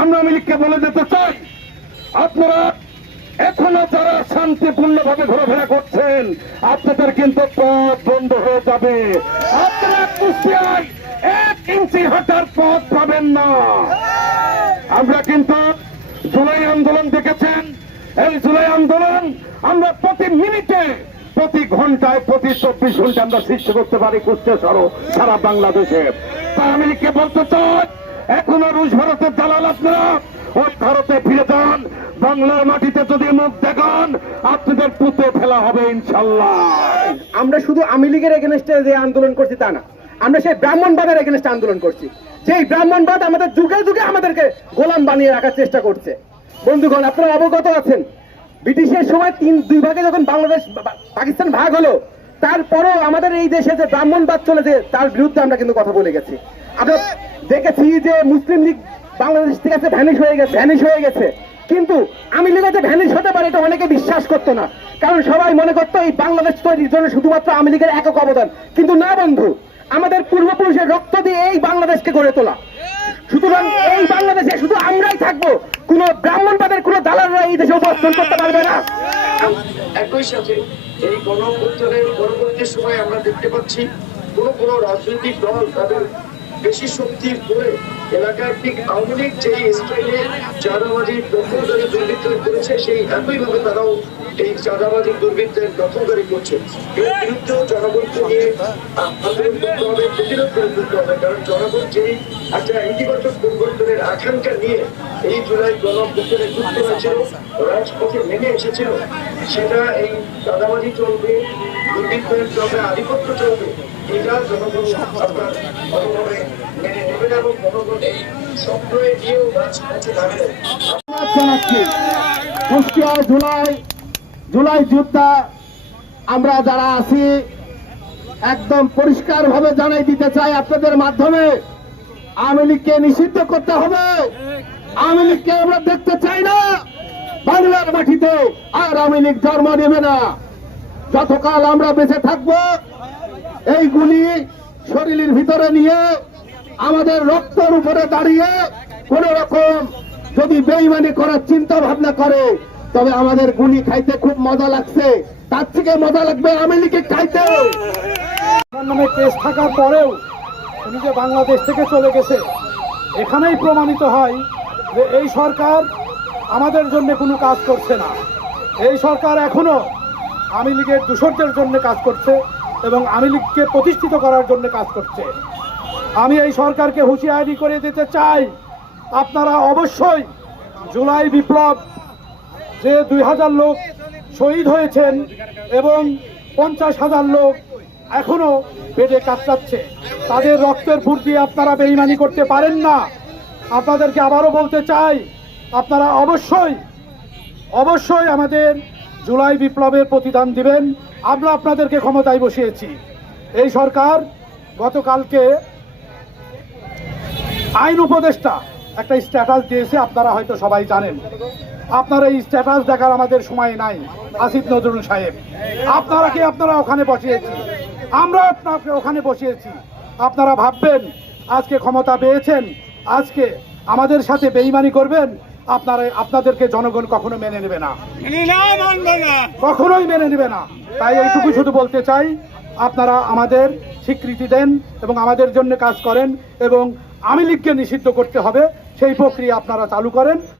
আমরা আওয়ামী লীগকে বলে দিতে চাই, আপনারা এখনও যারা শান্তিপূর্ণ ভাবে ঘোরাফেরা করছেন, আপনাদের কিন্তু পথ বন্ধ হয়ে যাবে। আপনারা কুষ্টিয়ায় এক ইঞ্চি হাঁটার পথ পাবেন না। আমরা কিন্তু জুলাই আন্দোলন দেখেছেন। এই জুলাই আন্দোলন আমরা প্রতি মিনিটে, প্রতি ঘন্টায়, প্রতি চব্বিশ ঘণ্টা আমরা সৃষ্টি করতে পারি কুষ্টিয়া সহ সারা বাংলাদেশে। তা আমি বলতে চাই এখনও রুশ ভারতের দালাল আপনারা ওই ভারতে ফিরে যান। বাংলার মাটিতে যদি মুখ দেখান, আপনাদের পুঁতে ফেলা হবে ইনশাল্লাহ। আমরা শুধু আওয়ামী লীগের এগেনস্টে যে আন্দোলন করছি তা না, আমরা সেই ব্রাহ্মণবাদের এগেনস্টে আন্দোলন করছি। যেই ব্রাহ্মণবাদ আমাদের যুগে যুগে আমাদেরকে গোলাম বানিয়ে রাখার চেষ্টা করছে। বন্ধুগণ, আপনারা অবগত আছেন, ব্রিটিশের সময় তিন, দুই ভাগে যখন বাংলাদেশ পাকিস্তান ভাগ হলো, তারপরও আমাদের এই দেশে যে ব্রাহ্মণবাদ চলেছে, তার বিরুদ্ধে আমরা কিন্তু কথা বলে গেছি। আমরা দেখেছি যে মুসলিম লীগ বাংলাদেশ থেকে আছে ভ্যানিশ হয়ে গেছে ভ্যানিশ হয়ে গেছে। কিন্তু আমি লীগ যে ভ্যানিশ হতে পারে এটা অনেকে বিশ্বাস করতো না। কারণ সবাই মনে করতো এই বাংলাদেশ তৈরির জন্য শুধুমাত্র আওয়ামী লীগের একক অবদান। কিন্তু না বন্ধু, আমাদের পূর্বপুরুষের রক্ত দিয়ে এই বাংলাদেশকে গড়ে তোলা। সুতরাং এই বাংলাদেশে শুধু আমরাই থাকব, কোন ব্রাহ্মণবাদের, কোন দালালরা এই দেশে উপস্থাপন করতে পারবে না। একই সাথে এই গণ অভ্যুত্থানের পরবর্তী সময় আমরা দেখতে পাচ্ছি কোন কোন রাজনৈতিক দল তাদের বেশি শক্তি করে এলাকার ঠিক আওয়ামী লীগ যে স্টাইলে চাঁদাবাজি দখলদারি দুর্বৃত্তরা করেছে, সেই একইভাবে তারাও এই চাঁদাবাজি দুর্বৃত্তের দখলদারি করছে। এর বিরুদ্ধেও জনগণকে নিয়ে প্রতিরোধ করে তুলতে হবে, কারণ জনগণ যেই একটা ইতিবাচক পরিবর্তনের আকাঙ্ক্ষা নিয়ে এই জুলাই গণ যুক্ত হয়েছিল, রাজপথে নেমে এসেছিল। সেটা এই চাঁদাবাজি চলবে দুর্বৃত্তের চলবে, আধিপত্য চলবে, এটা জনগণ আপনার ভালোভাবে মেনে নেবে না এবং জনগণ এই সম্প্রয়ে দিয়েও রাজপথে নামে জানাচ্ছি জুলাই জুলাই যোদ্ধা, আমরা যারা আছি, একদম পরিষ্কার ভাবে জানাই দিতে চাই আপনাদের মাধ্যমে। আওয়ামী লীগকে নিষিদ্ধ করতে হবে। আওয়ামী লীগকে আমরা দেখতে চাই না। বাংলার মাটিতে আর আওয়ামী লীগ জন্ম নেবে না। যতকাল আমরা বেঁচে থাকব এই গুলি শরীরের ভিতরে নিয়ে আমাদের রক্তের উপরে দাঁড়িয়ে কোন রকম যদি বেইমানি করার চিন্তা ভাবনা করে, তবে আমাদের গুলি খাইতে খুব মজা লাগছে। তার থেকে মজা লাগবে আমেরিকে খাইতে। তার নামে কেস থাকার পরেও উনি যে বাংলাদেশ থেকে চলে গেছে, এখানেই প্রমাণিত হয় যে এই সরকার আমাদের জন্য কোনো কাজ করছে না। এই সরকার এখনও আওয়ামী লীগের দূষরদের জন্য কাজ করছে এবং আওয়ামী লীগকে প্রতিষ্ঠিত করার জন্য কাজ করছে। আমি এই সরকারকে হুঁশিয়ারি করে দিতে চাই, আপনারা অবশ্যই জুলাই বিপ্লব যে দুই হাজার লোক শহীদ হয়েছেন এবং পঞ্চাশ হাজার লোক এখনও পেটে কাতরাচ্ছে। তাদের রক্তের ফুট দিয়ে আপনারা বেইমানি করতে পারেন না। আপনাদেরকে আবারও বলতে চাই, আপনারা অবশ্যই অবশ্যই আমাদের জুলাই বিপ্লবের প্রতিদান দিবেন। আমরা আপনাদেরকে ক্ষমতায় বসিয়েছি। এই সরকার গতকালকে আইন উপদেষ্টা একটা স্ট্যাটাস দিয়েছে, আপনারা হয়তো সবাই জানেন। আপনারা এই স্ট্যাটাস দেখার আমাদের সময় নাই, আসিফ নজরুল সাহেব। আপনারা কি? আপনারা ওখানে বসিয়েছি। আমরা আপনাকে ওখানে বসিয়েছি। আপনারা ভাববেন, আজকে ক্ষমতা পেয়েছেন, আজকে আমাদের সাথে বেইমানি করবেন, আপনারা আপনাদেরকে জনগণ কখনো মেনে নেবে না। কখনোই মেনে নেবে না। তাই এইটুকু শুধু বলতে চাই, আপনারা আমাদের স্বীকৃতি দেন এবং আমাদের জন্য কাজ করেন এবং আমি লীগকে নিষিদ্ধ করতে হবে, সেই প্রক্রিয়া আপনারা চালু করেন।